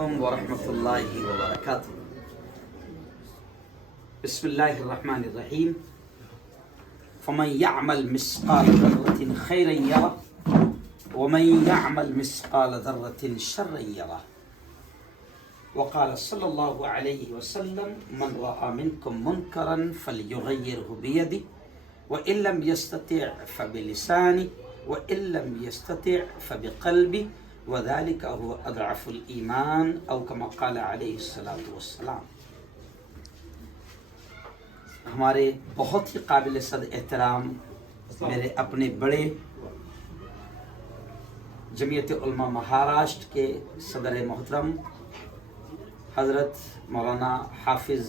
वरहमतुल्लाहि वबरकातुहू। बिस्मिल्लाहिर्रहमानिर्रहीम। फमन यअमल मिस्काल ज़र्रतिन खैरन यरह वमन यअमल मिस्काल ज़र्रतिन शर्रन यरह। वक़ाल सल्लल्लाहु अलैहि वसल्लम मन रअा मिनकुम मुनकरन फलयुग़य्यिरहु बियदिही व इन लम यस्तति' फबिलिसानिही व इन लम यस्तति' फबिक़ल्बिही वज़ालिका हुवा अज़अफ़ुल ईमान औ कमा क़ाल अलैहिस्सलातु वस्सलाम। हमारे बहुत ही काबिल सद एहतराम मेरे अपने बड़े जमीयत उलमा महाराष्ट्र के सदर मोहतरम हज़रत मौलाना हाफिज़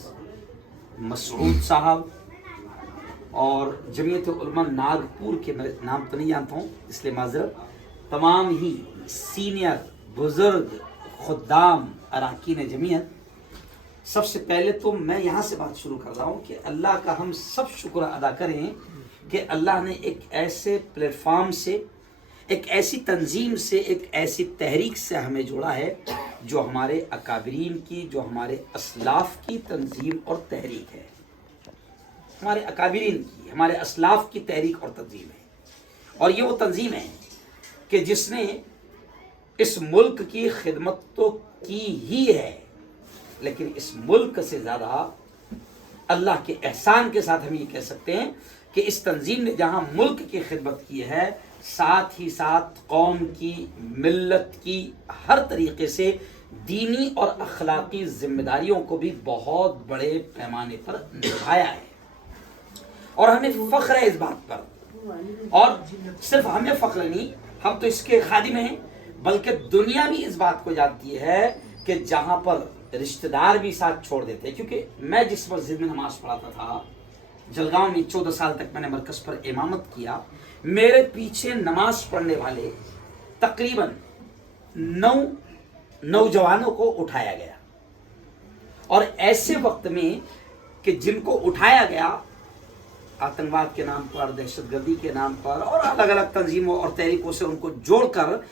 मसूद साहब और जमीयत उलमा नागपुर के, मैं नाम तो नहीं जानता हूँ इसलिए माज़रत, तमाम ही सीनियर बुज़ुर्ग खुद्दाम अरकान जमीयत, सबसे पहले तो मैं यहाँ से बात शुरू कर रहा हूँ कि अल्लाह का हम सब शुक्र अदा करें कि अल्लाह ने एक ऐसे प्लेटफॉर्म से, एक ऐसी तंजीम से, एक ऐसी तहरीक से हमें जोड़ा है जो हमारे अकाबरीन की, जो हमारे असलाफ की तंजीम और तहरीक है, हमारे अकाबरीन की, हमारे असलाफ की तहरीक और तंजीम है। और ये वो तंजीम है कि जिसने इस मुल्क की खिदमत तो की ही है, लेकिन इस मुल्क से ज़्यादा अल्लाह के एहसान के साथ हम ये कह सकते हैं कि इस तंजीम ने जहाँ मुल्क की खिदमत की है, साथ ही साथ कौम की, मिल्लत की हर तरीके से दीनी और अखलाकी जिम्मेदारियों को भी बहुत बड़े पैमाने पर निभाया है। और हमें फ़ख्र है इस बात पर, और सिर्फ हमें फ़ख्र नहीं, हम तो इसके खादिम हैं, बल्कि दुनिया भी इस बात को जानती है कि जहाँ पर रिश्तेदार भी साथ छोड़ देते हैं। क्योंकि मैं जिस मस्जिद में नमाज पढ़ाता था जलगांव में, 14 साल तक मैंने मरकज़ पर इमामत किया, मेरे पीछे नमाज पढ़ने वाले तकरीबन 9 नौजवानों को उठाया गया। और ऐसे वक्त में कि जिनको उठाया गया आतंकवाद के नाम पर, दहशतगर्दी के नाम पर और अलग अलग तंजीमों और तहरीकों से उनको जोड़कर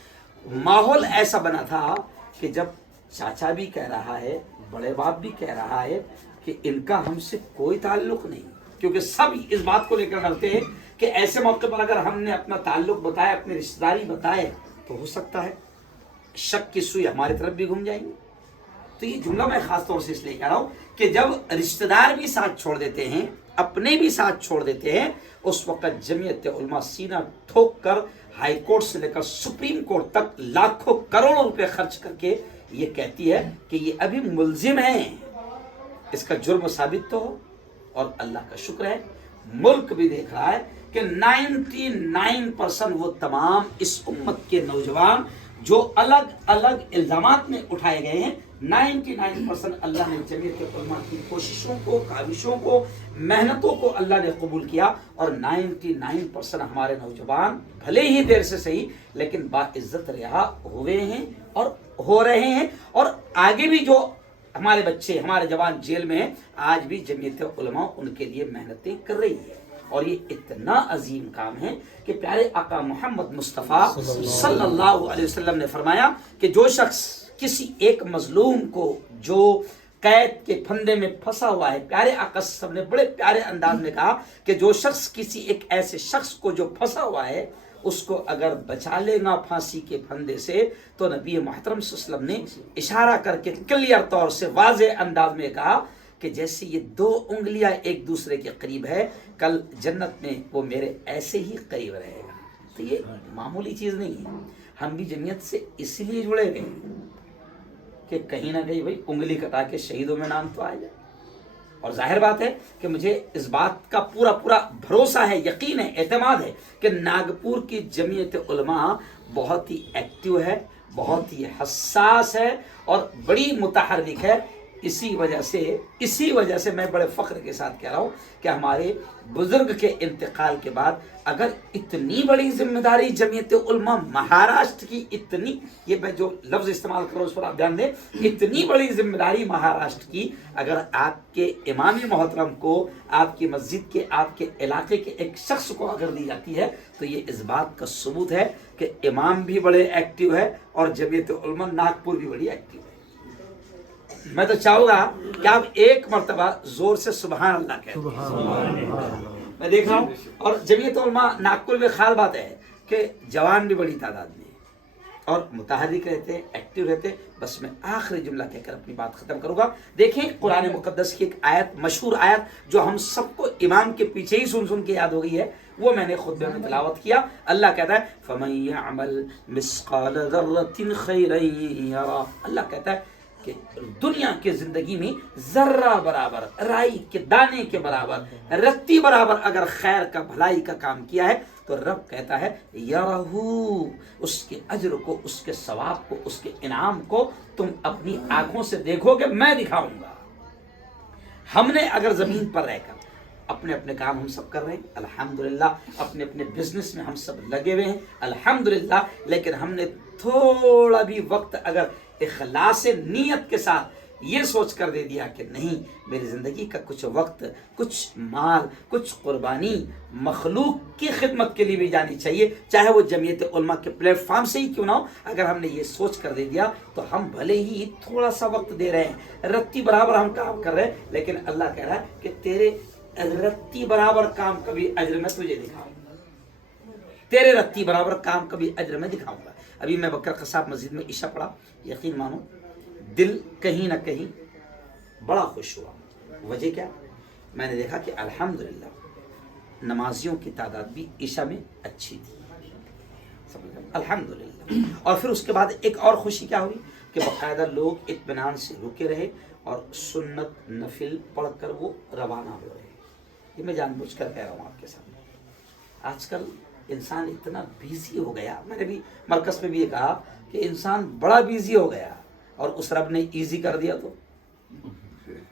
माहौल ऐसा बना था कि जब चाचा भी कह रहा है, बड़े बाप भी कह रहा है कि इनका हमसे कोई ताल्लुक नहीं, क्योंकि सब इस बात को लेकर डरते हैं कि ऐसे मौके पर अगर हमने अपना ताल्लुक बताया, अपनी रिश्तेदारी बताए, तो हो सकता है शक की सुई हमारी तरफ भी घूम जाएंगे। तो ये जुमला मैं खास तौर से इसलिए कह रहा हूँ कि जब रिश्तेदार भी साथ छोड़ देते हैं, अपने भी साथ छोड़ देते हैं, उस वक्त जमीयत उलमा सीना ठोक कर हाई कोर्ट से लेकर सुप्रीम कोर्ट तक लाखों करोड़ों रुपए खर्च करके ये कहती है कि ये अभी मुल्जिम है, इसका जुर्म साबित तो हो। और अल्लाह का शुक्र है मुल्क भी देख रहा है कि 99% वो तमाम इस उम्मत के नौजवान जो अलग अलग इल्जामात में उठाए गए हैं, 99% अल्लाह ने जमीयत उलमा की कोशिशों को, काविशों को, मेहनतों को अल्लाह ने कबूल किया। और 99% हमारे नौजवान भले ही देर से सही लेकिन बाइज्जत रिहा हुए हैं और हो रहे हैं। और आगे भी जो हमारे बच्चे, हमारे जवान जेल में हैं, आज भी जमीयत उलमा उनके लिए मेहनतें कर रही है। और ये इतना अजीम काम है कि प्यारे आका मोहम्मद मुस्तफ़ा सल्लल्लाहु अलैहि वसल्लम ने फरमाया कि जो शख्स किसी एक मजलूम को जो कैद के फंदे में फंसा हुआ है, प्यारे आका सब ने बड़े प्यारे अंदाज में कहा कि जो शख्स किसी एक ऐसे शख्स को जो फंसा हुआ है उसको अगर बचा लेगा फांसी के फंदे से, तो नबी मोहतरम सल्लल्लाहु अलैहि वसल्लम ने इशारा करके क्लियर तौर से वाज़े अंदाज में कहा कि जैसे ये 2 उंगलियां एक दूसरे के करीब है, कल जन्नत में वो मेरे ऐसे ही करीब रहेगा। तो ये मामूली चीज़ नहीं है। हम भी जमीयत से इसलिए जुड़े गए कि कहीं ना कहीं भाई उंगली कटा के शहीदों में नाम तो आ जाए। और जाहिर बात है कि मुझे इस बात का पूरा भरोसा है, यकीन है, एतमाद है कि नागपुर की जमीयत उलमा बहुत ही एक्टिव है, बहुत ही हसास है और बड़ी मुतहर्रिक है। इसी वजह से मैं बड़े फ़ख्र के साथ कह रहा हूँ कि हमारे बुज़ुर्ग के इंतकाल के बाद अगर इतनी बड़ी जिम्मेदारी जमीयत उलमा महाराष्ट्र की, इतनी, ये मैं जो लफ्ज़ इस्तेमाल करूँ उस पर आप ध्यान दें, इतनी बड़ी जिम्मेदारी महाराष्ट्र की अगर आपके इमाम मोहतरम को, आपकी मस्जिद के, आपके इलाके के एक शख्स को अगर दी जाती है, तो ये इस बात का सबूत है कि इमाम भी बड़े एक्टिव है और जमीयत उलमा नागपुर भी बड़ी एक्टिव है। मैं तो चाहूंगा कि आप एक मर्तबा जोर से सुबहान अल्लाह कहें। मैं देख रहा हूँ और जमीयत उलमा नागपुर में खाल बात है कि जवान भी बड़ी तादाद में और मुतहर्रिक रहते हैं, एक्टिव रहते हैं। बस मैं आखिरी जुमला कहकर अपनी बात खत्म करूंगा। देखें कुरान मुकद्दस की एक आयत, मशहूर आयत जो हम सबको इमाम के पीछे ही सुन सुन के याद हो गई है, वो मैंने खुतबे में तिलावत किया। अल्लाह कहता है फमन यअमल मिस्काल ज़र्रतिन खैरन यरा। अल्लाह कहता है कि दुनिया की जिंदगी में जर्रा बराबर, राई के दाने के बराबर, रत्ती बराबर अगर खैर का, भलाई का काम किया है तो रब कहता है यरहू, उसके अज्र को, उसके सवाब को, उसके इनाम को तुम अपनी आंखों से देखोगे, मैं दिखाऊंगा। हमने अगर जमीन पर रहकर अपने अपने काम हम सब कर रहे हैं अल्हम्दुलिल्लाह, अपने अपने बिजनेस में हम सब लगे हुए हैं अल्हम्दुलिल्लाह, लेकिन हमने थोड़ा भी वक्त अगर इखलास नीयत के साथ ये सोच कर दे दिया कि नहीं, मेरी ज़िंदगी का कुछ वक्त, कुछ माल, कुछ कुर्बानी मखलूक की खिदमत के लिए भी जानी चाहिए, चाहे वो जमीयत उलमा के प्लेटफॉर्म से ही क्यों ना हो। अगर हमने ये सोच कर दे दिया तो हम भले ही थोड़ा सा वक्त दे रहे हैं, रत्ती बराबर हम काम कर रहे हैं, लेकिन अल्लाह कह रहा है कि तेरे रत्ती बराबर काम कभी अज्र में तुझे दिखाऊंगा, तेरे रत्ती बराबर काम कभी अज्र में दिखाऊंगा। अभी मैं बकर कसाब मस्जिद में इशा पढ़ा, यकीन मानो दिल कहीं ना कहीं बड़ा खुश हुआ। वजह क्या? मैंने देखा कि अल्हम्दुलिल्लाह नमाजियों की तादाद भी ईशा में अच्छी थी, अल्हम्दुलिल्लाह। और फिर उसके बाद एक और खुशी क्या हुई कि बाकायदा लोग इत्मीनान से रुके रहे और सुन्नत नफिल पढ़कर वो रवाना हो रहे। ये मैं जानबूझकर कह रहा हूँ आपके सामने। आजकल इंसान इतना बिजी हो गया, मैंने भी मरकज में भी ये कहा कि इंसान बड़ा बिजी हो गया और उस रब ने इजी कर दिया तो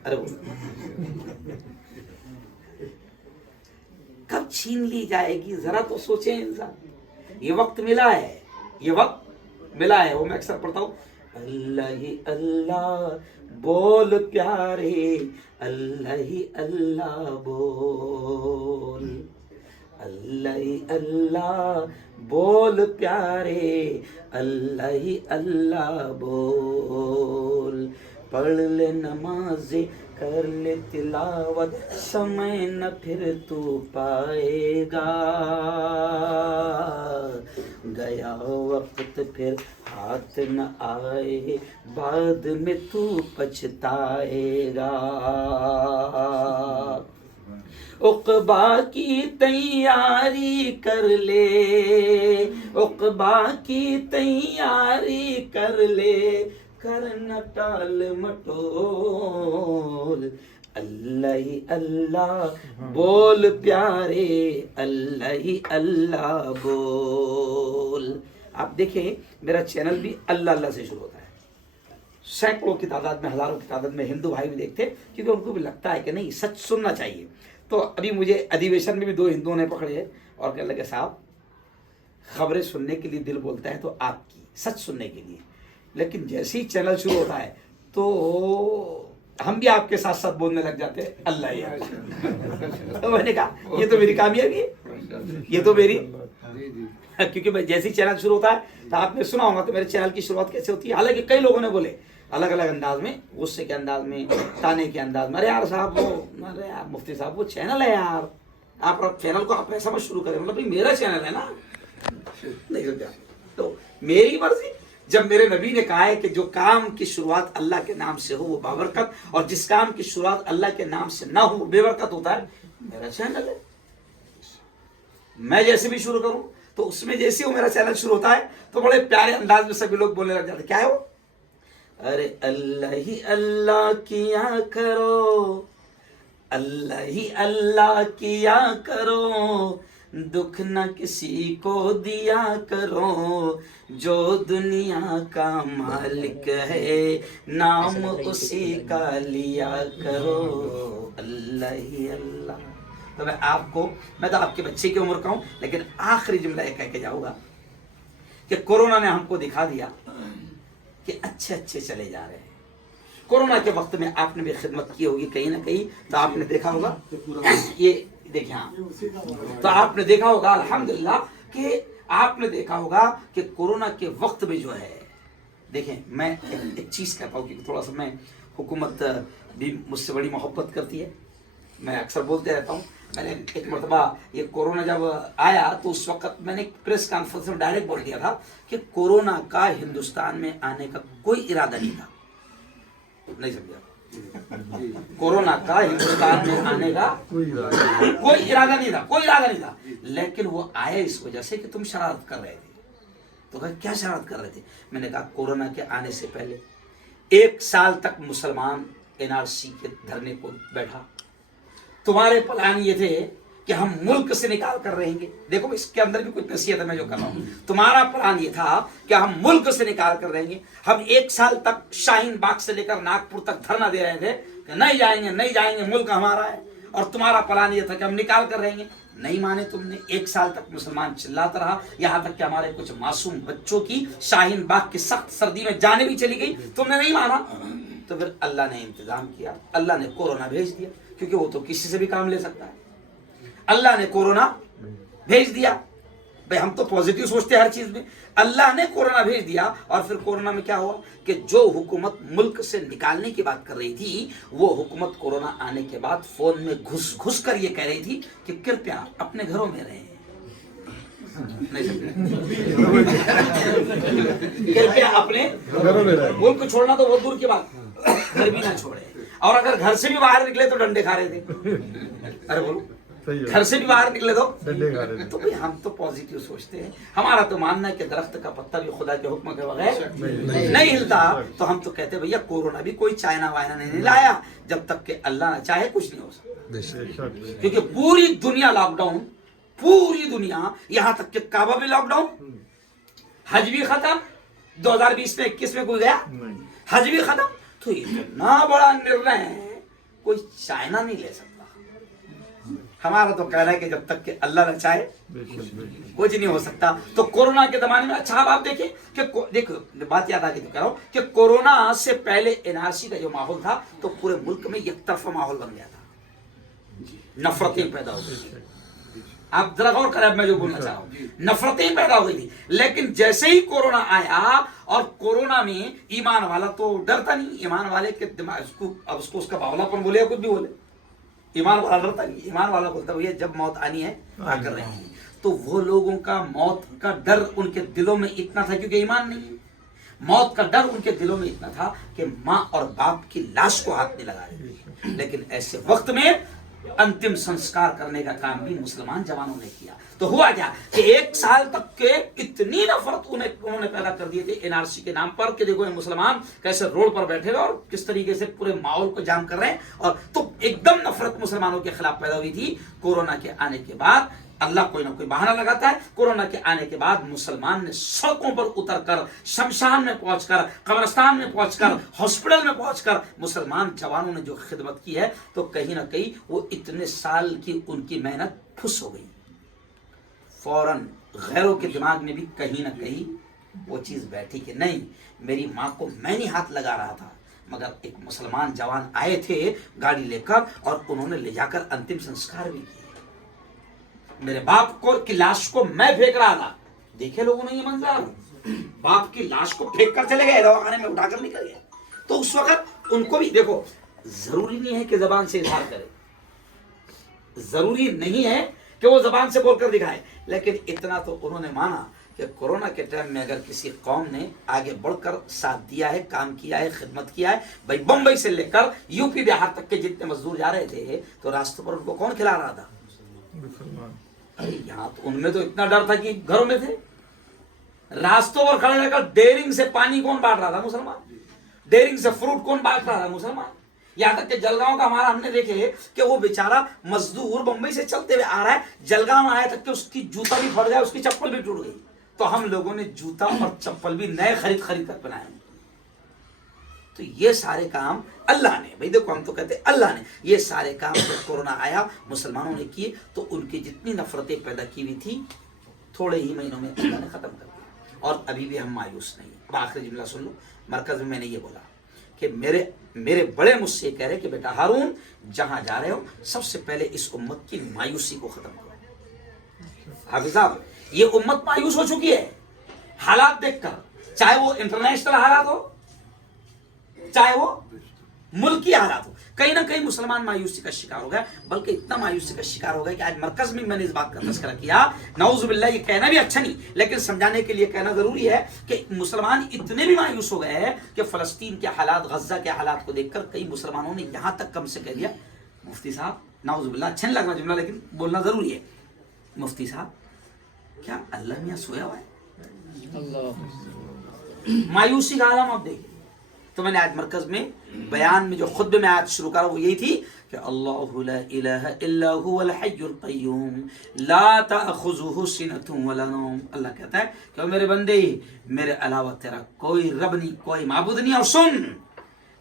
अरे कब छीन ली जाएगी, जरा तो सोचे इंसान। ये वक्त मिला है, ये वक्त मिला है। वो मैं अक्सर पढ़ता हूँ, अल्लाह ही अल्लाह बोल प्यारे, अल्लाह ही अल्लाह बोल, अल्लाह ही अल्लाह बोल प्यारे, अल्लाह ही अल्लाह बोल। पढ़ ले नमाज़े, कर ले तिलावत, समय न फिर तू पाएगा, गया वक्त फिर हाथ न आए, बाद में तू पछताएगा। उक़बा की तैयारी कर ले, उक़बा की तैयारी कर ले, कर न टाल मटोल, अल्लाह ही अल्लाह बोल प्यारे, अल्लाह ही अल्लाह बोल। आप देखें मेरा चैनल भी अल्लाह अल्लाह से शुरू होता है। सैकड़ों की तादाद में, हजारों की तादाद में हिंदू भाई भी देखते हैं, क्योंकि उनको भी लगता है कि नहीं, सच सुनना चाहिए। तो अभी मुझे अधिवेशन में भी 2 हिंदुओं ने पकड़े और कहने लगे साहब खबरें सुनने के लिए दिल बोलता है तो आपकी, सच सुनने के लिए, लेकिन जैसे ही चैनल शुरू होता है तो हम भी आपके साथ साथ बोलने लग जाते हैं अल्लाह ही अल्लाह। तो मैंने कहा ये तो मेरी कामयाबी है, ये तो मेरी, क्योंकि मैं जैसे ही चैनल शुरू होता है तो आपने सुना होगा तो मेरे चैनल की शुरुआत कैसे होती है। हालांकि कई लोगों ने बोले अलग अलग अंदाज में, गुस्से के अंदाज में, ताने के अंदाज में, अरे यार साहब वो, अरे यार मुफ्ती साहब वो चैनल है यार, आप चैनल को आप ऐसा मत शुरू करें, मतलब भाई मेरा चैनल है ना, नहीं समझा। तो मेरी मर्जी, जब मेरे नबी ने कहा है कि जो काम की शुरुआत अल्लाह के नाम से हो वो बाबरकत, और जिस काम की शुरुआत अल्लाह के नाम से ना हो वो बेबरकत होता है, मेरा चैनल है। मैं जैसे भी शुरू करूं तो उसमें जैसे वो मेरा चैनल शुरू होता है तो बड़े प्यारे अंदाज में सभी लोग बोलने लग जाते, क्या है वो, अरे अल्लाह ही अल्लाह किया करो, अल्लाह ही अल्लाह किया करो, दुख न किसी को दिया करो, जो दुनिया का मालिक है नाम उसी का लिया करो, अल्लाह ही अल्लाह। तो मैं तो आपके बच्चे की उम्र का हूं, लेकिन आखिरी जुमला ये कह के जाऊंगा कि कोरोना ने हमको दिखा दिया कि अच्छे अच्छे चले जा रहे हैं। कोरोना के वक्त में आपने भी खिदमत की होगी कहीं ना कहीं, तो आपने देखा होगा, ये देखिए हाँ, तो आपने देखा होगा अल्हम्दुलिल्लाह कि आपने देखा होगा कि कोरोना के वक्त में जो है دیکھیں میں ایک چیز کہتا ہوں کہ تھوڑا سا میں حکومت بھی مجھ سے بڑی محبت کرتی ہے، میں اکثر بولتے رہتا ہوں. میں نے ایک مرتبہ یہ کورونا جب آیا تو اس وقت میں نے ایک پریس کانفرنس میں ڈائریکٹ بول دیا تھا کہ کورونا کا ہندوستان میں آنے کا کوئی ارادہ نہیں تھا. نہیں سمجھا؟ کورونا کا ہندوستان میں آنے کا کوئی ارادہ نہیں تھا، کوئی ارادہ نہیں تھا، لیکن وہ آئے اس وجہ سے کہ تم شرارت کر رہے تھے. تو کہا کیا شرارت کر رہے تھے؟ میں نے کہا کورونا کے آنے سے پہلے 1 سال تک مسلمان NRC کے دھرنے کو بیٹھا. تمہارے پلان یہ تھے کہ ہم ملک سے نکال کر رہیں گے. دیکھو اس کے اندر بھی کچھ نصیحت ہے میں جو کر رہا ہوں. تمہارا پلان یہ تھا کہ ہم ملک سے نکال کر رہیں گے. ہم 1 سال تک شاہین باغ سے لے کر ناگپور تک دھرنا دے رہے تھے کہ نہیں جائیں گے نہیں جائیں گے، ملک ہمارا ہے. اور تمہارا پلان یہ تھا کہ ہم نکال کر رہیں گے. نہیں مانے تم نے. 1 سال تک مسلمان چلاتا رہا، یہاں تک کہ ہمارے کچھ معصوم بچوں کی شاہین باغ کی سخت سردی میں جانیں بھی چلی گئی. تم نے نہیں مانا تو پھر اللہ نے انتظام کیا، اللہ نے کورونا بھیج دیا، کیونکہ وہ تو کسی سے بھی کام لے سکتا ہے. اللہ نے کورونا بھیج دیا. بھائی ہم تو پازیٹیو سوچتے ہیں ہر چیز میں. اللہ نے کورونا بھیج دیا اور پھر کورونا میں کیا ہوا کہ جو حکومت ملک سے نکالنے کی بات کر رہی تھی وہ حکومت کورونا آنے کے بعد فون میں گھس گھس کر یہ کہہ رہی تھی کہ کرپیا اپنے گھروں میں رہیں. کرپیا اپنے ملک چھوڑنا تو بہت دور کی بات، گھر بھی نہ چھوڑے. اور اگر گھر سے بھی باہر نکلے تو ڈنڈے کھا رہے تھے. ارے بولو گھر سے بھی باہر نکلے تو بھئی ہم تو پازیٹیو سوچتے ہیں. ہمارا تو ماننا ہے کہ درخت کا پتا بھی خدا کے حکم کے بغیر نہیں ہلتا. تو ہم تو کہتے ہیں بھیا کورونا بھی کوئی چائنا وائنا نے نہیں لایا، جب تک کہ اللہ نہ چاہے کچھ نہیں ہو سکتا. کیونکہ پوری دنیا لاک ڈاؤن، پوری دنیا، یہاں تک کہ کعبہ بھی لاک ڈاؤن، حج بھی ختم. 2020 میں 21 میں کوئی گیا، حج بھی ختم. تو اتنا بڑا نرنے کوئی چائنا نہیں لے سکتا. ہمارا تو کہنا ہے کہ جب تک کہ اللہ نہ چاہے کچھ نہیں ہو سکتا. تو کورونا کے زمانے میں اچھا آپ دیکھیں کہ دیکھو بات یاد آ کے کہہ رہا ہوں کہ کورونا سے پہلے NRC کا جو ماحول تھا تو پورے ملک میں یک طرفہ ماحول بن گیا تھا، نفرتیں پیدا ہو گئی. آپ ذرا غور کریں میں جو بولنا چاہ رہا ہوں، نفرتیں پیدا ہو گئی تھی. لیکن جیسے ہی کورونا آیا اور کورونا میں ایمان والا تو ڈرتا نہیں. ایمان والے کے دماغ اب اس کو اس کا باولا پن بولے یا کچھ بھی بولے، ایمان والا ڈرتا نہیں. ایمان والا بولتا ہے جب موت آنی ہے آ کر رہی ہے. تو وہ لوگوں کا موت کا ڈر ان کے دلوں میں اتنا تھا کیونکہ ایمان نہیں ہے. موت کا ڈر ان کے دلوں میں اتنا تھا کہ ماں اور باپ کی لاش کو ہاتھ نہیں لگا رہے. لیکن ایسے وقت میں انتم سنسکار کرنے کا کام بھی مسلمان جوانوں نے کیا. تو ہوا کیا کہ 1 سال تک کے اتنی نفرت انہوں نے پیدا کر دیے تھے NRC کے نام پر کہ دیکھو یہ مسلمان کیسے روڈ پر بیٹھے ہوئے اور کس طریقے سے پورے ماحول کو جام کر رہے ہیں. اور تو ایک دم نفرت مسلمانوں کے خلاف پیدا ہوئی تھی. کورونا کے آنے کے بعد اللہ کوئی نہ کوئی بہانہ لگاتا ہے. کورونا کے آنے کے بعد مسلمان نے سڑکوں پر اتر کر، شمشان میں پہنچ کر، قبرستان میں پہنچ کر، ہاسپٹل میں پہنچ کر مسلمان جوانوں نے جو خدمت کی ہے تو کہیں نہ کہیں وہ اتنے سال کی ان کی محنت پھس ہو گئی. فوراً غیروں کے دماغ میں بھی کہیں نہ کہیں وہ چیز بیٹھی کہ نہیں، میری ماں کو میں نہیں ہاتھ لگا رہا تھا مگر ایک مسلمان جوان آئے تھے گاڑی لے کر اور انہوں نے لے جا کر انتم سنسکار بھی کیے. میرے باپ کو کی لاش کو میں پھینک رہا تھا. دیکھے لوگوں نے یہ منظر، باپ کی لاش کو پھینک کر چلے گئے، دواخانے میں اٹھا کر نکل گئے. تو اس وقت ان کو بھی دیکھو، ضروری نہیں ہے کہ زبان سے اظہار کرے، ضروری نہیں ہے کہ وہ زبان سے بول کر دکھائے، لیکن اتنا تو انہوں نے مانا کہ کورونا کے ٹائم میں اگر کسی قوم نے آگے بڑھ کر ساتھ دیا ہے، کام کیا ہے، خدمت کیا ہے. بھائی بمبئی سے لے کر UP بہار تک کے جتنے مزدور جا رہے تھے تو راستوں پر ان کو کون کھلا رہا تھا؟ یہاں تو ان میں تو اتنا ڈر تھا کہ گھروں میں تھے. راستوں پر کھڑے رہ کر ڈیرنگ سے پانی کون بانٹ رہا تھا؟ مسلمان. ڈیرنگ سے فروٹ کون بانٹ رہا تھا؟ مسلمان. یہاں تک کہ جلگاؤں کا ہمارا ہم نے دیکھے کہ وہ بیچارہ مزدور بمبئی سے چلتے ہوئے آ رہا ہے، جلگاؤں آیا تک کہ اس کی جوتا بھی پھٹ گیا، اس کی چپل بھی ٹوٹ گئی. تو ہم لوگوں نے جوتا اور چپل بھی نئے خرید کر پہنائے. تو یہ سارے کام اللہ نے، بھائی دیکھو ہم تو کہتے ہیں اللہ نے یہ سارے کام جب کورونا آیا مسلمانوں نے کیے تو ان کی جتنی نفرتیں پیدا کی ہوئی تھی تھوڑے ہی مہینوں میں اللہ نے ختم کر دیا. اور ابھی بھی ہم مایوس نہیں. اب آخری جملہ سن لو. مرکز میں نے یہ بولا کہ میرے بڑے مجھ سے کہہ رہے کہ بیٹا ہارون جہاں جا رہے ہو سب سے پہلے اس امت کی مایوسی کو ختم کرو. حافظ صاحب یہ امت مایوس ہو چکی ہے حالات دیکھ کر. चाहे वो इंटरनेशनल हालात हो, चाहे वो मुल्की हालात हो, कहीं ना कहीं मुसलमान मायूसी का शिकार हो गया। बल्कि इतना मायूसी का शिकार हो गया कि आज मरकज में मैंने इस बात का तस्करा किया, नाउजुबिल्लाह, ये कहना भी अच्छा नहीं लेकिन समझाने के लिए कहना जरूरी है कि मुसलमान इतने भी मायूस हो गए हैं कि फलस्तीन के हालात, गज्जा के हालात को देखकर कई मुसलमानों ने यहां तक कम से कह दिया, मुफ्ती साहब, नाउजुबिल्लाह, अच्छा नहीं लगना जुमला लेकिन बोलना जरूरी है, मुफ्ती साहब क्या अल्लाह मियां सोया हुआ है? मायूसी का आलम आप देखिए। तो मैंने आज मरकज में बयान में जो खुतबे में आयत शुरू करा वो यही थी कि अल्लाहु ला इलाहा इल्ला हुवल हय्युल क़य्यूम ला तअखुज़ुहु सिनतुन वला नौम। अल्लाह कहता है कि मेरे बंदे, मेरे अलावा तेरा कोई रब नहीं, कोई माबूद नहीं। और सुन,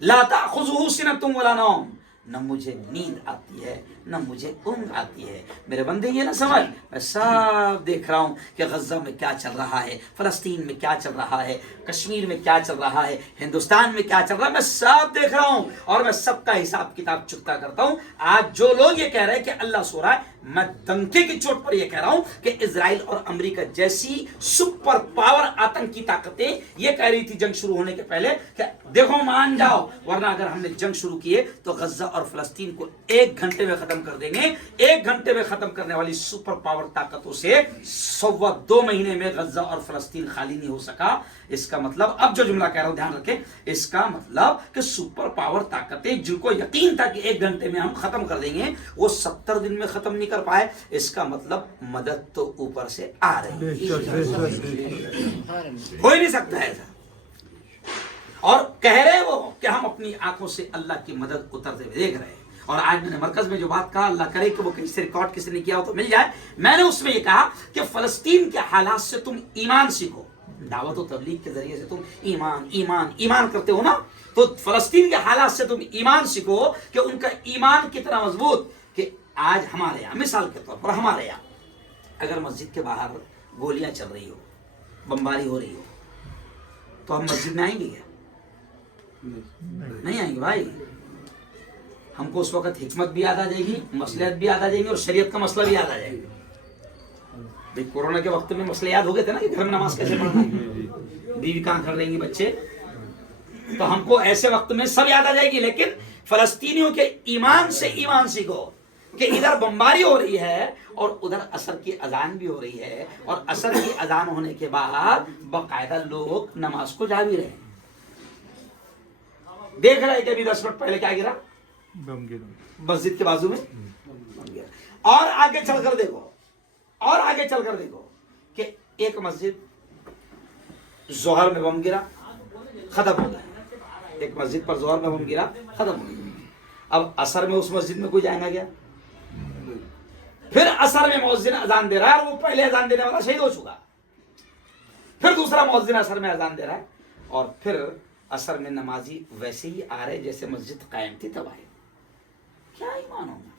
ला तअखुज़ुहु सिनतुन वला नौम, न मुझे नींद आती है न मुझे ऊँघ आती है। मेरे बंदे ये ना समझ, मैं सब देख रहा हूँ कि गज्जा में क्या चल रहा है, फलस्तीन में क्या चल रहा है, कश्मीर में क्या चल रहा है, हिंदुस्तान में क्या चल रहा है, मैं सब देख रहा हूँ और मैं सबका हिसाब किताब चुकता करता हूँ। आज जो लोग ये कह रहे हैं कि अल्लाह सो रहा है, मैं डंके की चोट पर यह कह रहा हूँ कि इजराइल और अमेरिका जैसी सुपर पावर आतंकी ताकतें ये कह रही थी जंग शुरू होने के पहले कि देखो मान जाओ, वरना अगर हमने जंग शुरू किए तो गज्जा और फलस्तीन को 1 घंटे में खत्म कर देंगे। 1 घंटे में खत्म करने वाली सुपर पावर ताकतों से 2 महीने में गज्जा और फलस्तीन खाली नहीं हो सका। इसका मतलब, अब जो जुमला कह रहा हूं ध्यान रखें, इसका मतलब कि सुपर पावर ताकतें जिनको यकीन था कि 1 घंटे में हम खत्म कर देंगे, वो 70 दिन में खत्म नहीं कर पाए। इसका मतलब मदद तो ऊपर से आ रही है, हो ही नहीं सकता ऐसा। और कह रहे वो कि हम अपनी आंखों से अल्लाह की मदद उतरते हुए देख रहे हैं। और आज मैंने मरकज में जो बात कहा, अल्लाह करे कि वो कहीं से रिकॉर्ड किसी ने किया हो तो मिल जाए, मैंने उसमें ये कहा कि फलस्तीन के हालात से तुम ईमान सीखो। दावत और तबलीग के जरिए से तुम ईमान ईमान ईमान करते हो ना, तो फलस्तीन के हालात से तुम ईमान सीखो कि उनका ईमान कितना मजबूत। कि आज हमारे यहाँ मिसाल के तौर पर, हमारे यहाँ अगर मस्जिद के बाहर गोलियां चल रही हो, बमबारी हो रही हो, तो हम मस्जिद में आएंगे क्या? नहीं आएंगे भाई। हमको उस वक्त हिकमत भी याद आ जाएगी, मसलियत भी याद आ जाएगी और शरीयत का मसला भी याद आ जाएगा। भाई कोरोना के वक्त में मसले याद हो गए थे ना कि घर में नमाज कैसे पढ़ना है, बीवी कहाँ घर लेंगी, बच्चे, तो हमको ऐसे वक्त में सब याद आ जाएगी। लेकिन फलस्तीनियों के ईमान से ईमान सीखो कि इधर बमबारी हो रही है और उधर असर की अजान भी हो रही है, और असर की अजान होने के बाद बाकायदा लोग नमाज को जा भी रहे हैं। देख रहे हैं कि अभी 10 मिनट पहले क्या गिरा, मस्जिद के बाजू में बम गिरा। और आगे चलकर देखो, और आगे चलकर देखो कि एक मस्जिद जोहर में बम गिरा, खत्म हो गया। एक मस्जिद पर जोहर में बम गिरा, खत्म हो गया। अब असर में उस मस्जिद में कोई जाएगा क्या? फिर असर में मुअज्जिन अजान दे रहा है और वो पहले अजान देने वाला शहीद हो चुका। फिर दूसरा मुअज्जिन असर में अजान दे रहा है और फिर असर में नमाजी वैसे ही आ रहे जैसे मस्जिद कायम थी तब आए। क्या ईमान होगा?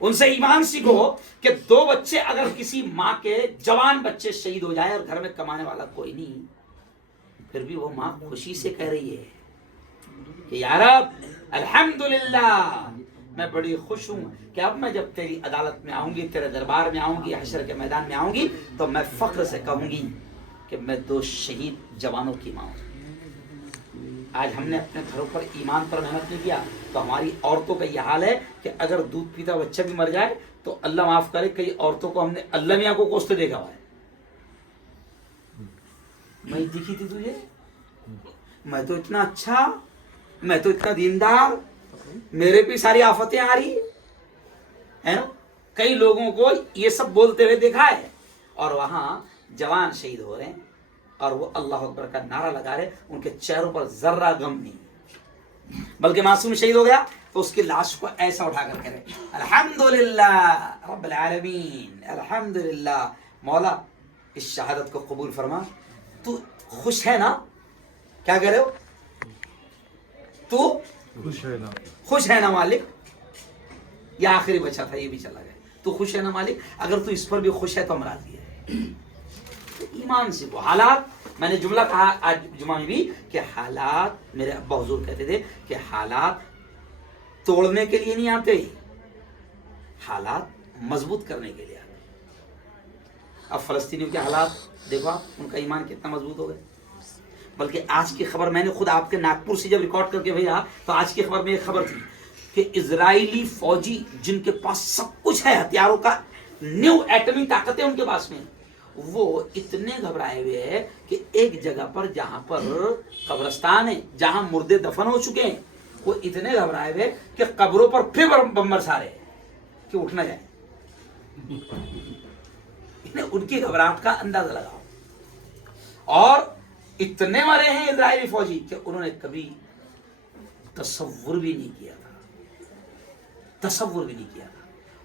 उनसे ईमान सीखो कि 2 बच्चे अगर किसी माँ के जवान बच्चे शहीद हो जाए और घर में कमाने वाला कोई नहीं, फिर भी वो माँ खुशी से कह रही है कि या रब अल्हम्दुलिल्लाह, मैं बड़ी खुश हूं कि अब मैं जब तेरी अदालत में आऊंगी, तेरे दरबार में आऊंगी, हशर के मैदान में आऊंगी, तो मैं फख्र से कहूंगी कि मैं 2 शहीद जवानों की माँ हूं। आज हमने अपने घरों पर ईमान पर मेहनत नहीं किया तो हमारी औरतों का यह हाल है कि अगर दूध पीता बच्चा भी मर जाए तो अल्लाह माफ करे, कई औरतों को हमने अल्लाह मियाँ को कोसते देखा हुआ है। मैं दिखी थी तुझे, मैं तो इतना अच्छा, मैं तो इतना दीनदार, मेरे भी सारी आफतें आ रही है ना। कई लोगों को ये सब बोलते हुए देखा है और वहां जवान शहीद हो रहे हैं और वो अल्लाह अकबर का नारा लगा रहे, उनके चेहरों पर जर्रा गम नहीं। बल्कि मासूम शहीद हो गया तो उसकी लाश को ऐसा उठाकर कह रहे अल्हम्दुलिल्लाह रब्बिल आलमीन, अल्हम्दुलिल्लाह, मौला इस शहादत को कबूल फरमा। तू खुश है ना? क्या कह रहे हो? तू खुश है ना मालिक? ये आखिरी बचा था, ये भी चला गया। तू खुश है ना मालिक? अगर तू इस पर भी खुश है तो हम राजी है। ईमान से वो हालात, मैंने जुमला कहा आज जुमा में भी कि हालात, मेरे अब्बा हुजूर कहते थे कि हालात तोड़ने के लिए नहीं आते, हालात मजबूत करने के लिए आते। अब फलस्तीनियों के हालात देखो आप, उनका ईमान कितना मजबूत हो गया। बल्कि आज की खबर मैंने खुद आपके नागपुर से जब रिकॉर्ड करके भेजा तो आज की खबर में एक खबर थी कि इजरायली फौजी जिनके पास सब कुछ है, हथियारों का न्यू एटमी ताकतें उनके पास में, वो इतने घबराए हुए हैं कि एक जगह पर जहां पर कब्रिस्तान है, जहां मुर्दे दफन हो चुके हैं, वो इतने घबराए हुए कि कब्रों पर फिर बम बरसा रहे कि उठ ना जाए। उनकी घबराहट का अंदाजा लगाओ। और इतने मरे हैं इजरायली फौजी कि उन्होंने कभी तसव्वुर भी नहीं किया था, तसव्वुर भी नहीं किया था।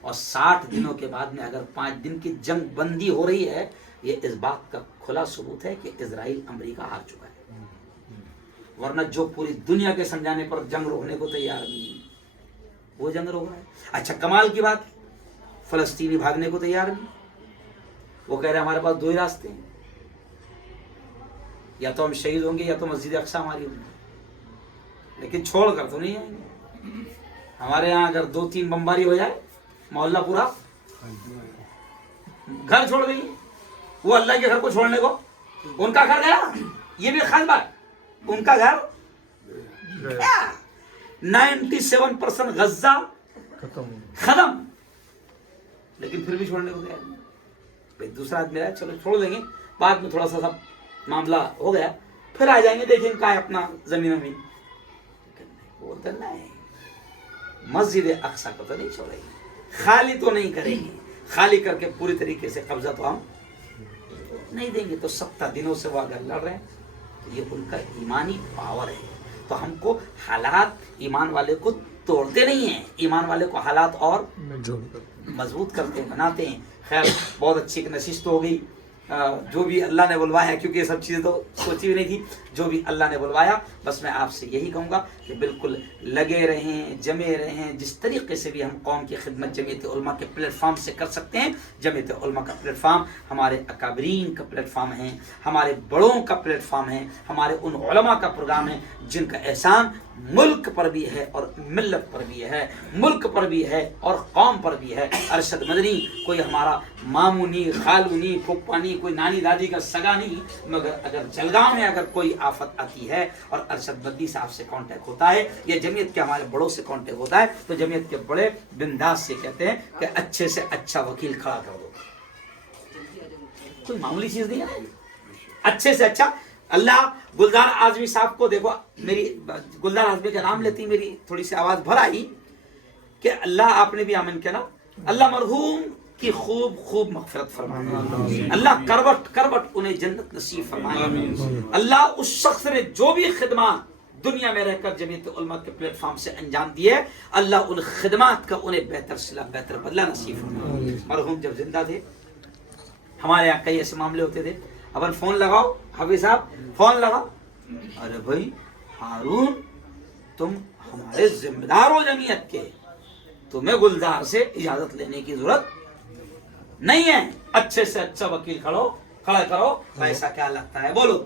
और 60 दिनों के बाद में अगर 5 दिन की जंग बंदी हो रही है, ये इस बात का खुला सबूत है कि इजराइल अमेरिका हार चुका है। वरना जो पूरी दुनिया के समझाने पर जंग रोकने को तैयार नहीं, वो जंग रोक रहा है। अच्छा, कमाल की बात, फलस्तीनी भागने को तैयार नहीं। वो कह रहे हमारे पास 2 ही रास्ते हैं, या तो हम शहीद होंगे या तो मस्जिद अक्सा हमारी होगी, लेकिन छोड़ कर तो नहीं आएंगे। हमारे यहाँ अगर 2-3 बमबारी हो जाए, मोहल्ला पूरा घर छोड़ देंगे। वो अल्लाह के घर को छोड़ने को, उनका घर गया, ये भी खास बात, उनका घर 97% गज्जा खत्म, लेकिन फिर भी छोड़ने को गया। भाई दूसरा आदमी आया, चलो छोड़ देंगे, बाद में थोड़ा सा सब मामला हो गया फिर आ जाएंगे, देखेंगे क्या है अपना जमीन में। बोलते नहीं, मस्जिद अक्सा को तो नहीं छोड़ेंगे, खाली तो नहीं करेंगे, खाली करके पूरी तरीके से कब्जा तो हम नहीं देंगे। तो 70 दिनों से वो अगर लड़ रहे हैं तो ये उनका ईमानी पावर है। तो हमको हालात ईमान वाले को तोड़ते नहीं है, ईमान वाले को हालात और मजबूत करते हैं, बनाते हैं। खैर, बहुत अच्छी एक नशिश तो हो गई। जो भी अल्लाह ने बुलवाया, क्योंकि ये सब चीज़ें तो सोची भी नहीं थी, जो भी अल्लाह ने बुलवाया, बस मैं आपसे यही कहूँगा कि बिल्कुल लगे रहें, जमे रहें। जिस तरीके से भी हम कौम की खिदमत जमीयत उलमा के प्लेटफार्म से कर सकते हैं, जमीयत उलमा का प्लेटफार्म हमारे अकाबरीन का प्लेटफार्म है, हमारे बड़ों का प्लेटफार्म है, हमारे उन उलमा का प्रोग्राम है जिनका एहसान मुल्क पर भी है और मिल्लत पर भी है, मुल्क पर भी है और कौम पर भी है। अरशद मदनी कोई हमारा मामूनी, खालूनी, फुप्पानी, कोई नानी दादी का सगा नहीं, मगर अगर जलगांव में अगर कोई आफत आती है और अरशद मदनी साहब से कांटेक्ट होता है या जमीयत के हमारे बड़ों से कांटेक्ट होता है, तो जमीयत के बड़े बिंदास से कहते हैं कि अच्छे से अच्छा वकील खड़ा कर दो। कोई मामूली चीज नहीं है, अच्छे से अच्छा। अल्लाह गुलजार आजमी साहब को देखो, मेरी गुलजार आजमी का नाम लेती मेरी थोड़ी सी आवाज भर आई कि अल्लाह, आपने भी आमीन किया ना, अल्लाह मरहूम की खूब खूब मग़फ़िरत फरमाए, अल्लाह करवट करवट उन्हें जन्नत नसीब फरमाए। अल्लाह उस शख्स ने जो भी खिदमत दुनिया में रहकर जमीयत उलमा के प्लेटफॉर्म से अंजाम दिए, अल्लाह उन खिदमत का उन्हें बेहतर सिला बेहतर बदला नसीब फरमाए। मरहूम जब जिंदा थे, हमारे यहाँ कई ऐसे मामले होते थे, अपन फोन लगाओ, हाफिज साहब फोन लगाओ, अरे भाई हारून तुम हमारे जिम्मेदार हो जमीयत के, तुम्हें गुलजार से इजाजत लेने की जरूरत नहीं है, अच्छे से अच्छा वकील खड़ा करो, पैसा क्या लगता है बोलो।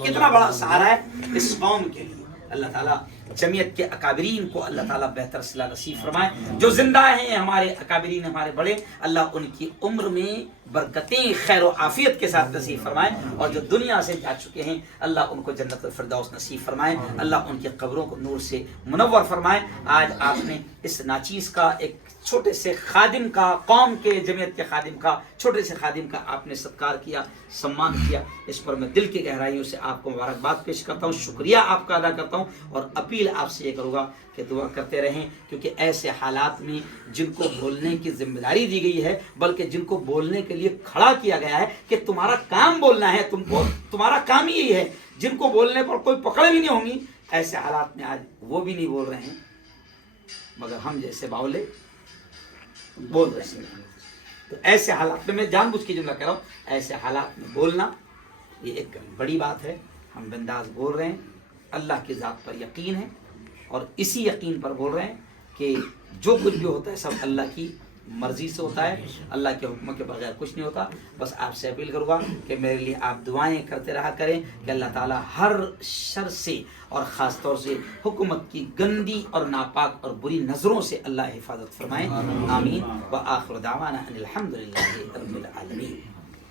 कितना बड़ा सहारा है इस कौम के लिए। अल्लाह ताला जमीयत के अकाबरीन को अल्लाह ताला बेहतर सिला नसीब फरमाए। जो जिंदा हैं हमारे अकाबरीन, हमारे बड़े, अल्लाह उनकी उम्र में बरकतें खैर और आफियत के साथ नसीब फरमाए, और जो दुनिया से जा चुके हैं अल्लाह उनको जन्नत फिरदौस नसीब फरमाए, अल्लाह उनकी कब्रों को नूर से मुनव्वर फरमाए। आज आपने इस नाचीज का एक छोटे से खादिम का, कौम के जमीयत के खादिम का, छोटे से खादिम का आपने सत्कार किया, सम्मान किया, इस पर मैं दिल की गहराइयों से आपको मुबारकबाद पेश करता हूँ, शुक्रिया आपका अदा करता हूँ, और अपील आपसे ये करूँगा कि दुआ करते रहें, क्योंकि ऐसे हालात में जिनको बोलने की जिम्मेदारी दी गई है, बल्कि जिनको बोलने के लिए खड़ा किया गया है कि तुम्हारा काम बोलना है, तुम्हारा काम ही यही है, जिनको बोलने पर कोई पकड़ भी नहीं होंगी, ऐसे हालात में आज वो भी नहीं बोल रहे हैं, मगर हम जैसे बावले बोल रहे हैं। तो ऐसे हालात में, मैं जानबूझ के जुमला कह रहा हूँ, ऐसे हालात में बोलना ये एक बड़ी बात है। हम बिंदास बोल रहे हैं, अल्लाह की ज़ात पर यकीन है, और इसी यकीन पर बोल रहे हैं कि जो कुछ भी होता है सब अल्लाह की مرضی سے ہوتا ہے، اللہ کے حکم کے بغیر کچھ نہیں ہوتا. بس آپ سے اپیل کروں گا کہ میرے لیے آپ دعائیں کرتے رہا کریں کہ اللہ تعالیٰ ہر شر سے اور خاص طور سے حکومت کی گندی اور ناپاک اور بری نظروں سے اللہ حفاظت فرمائے. آمین. وآخر دعوانا ان الحمد للہ رب العالمین.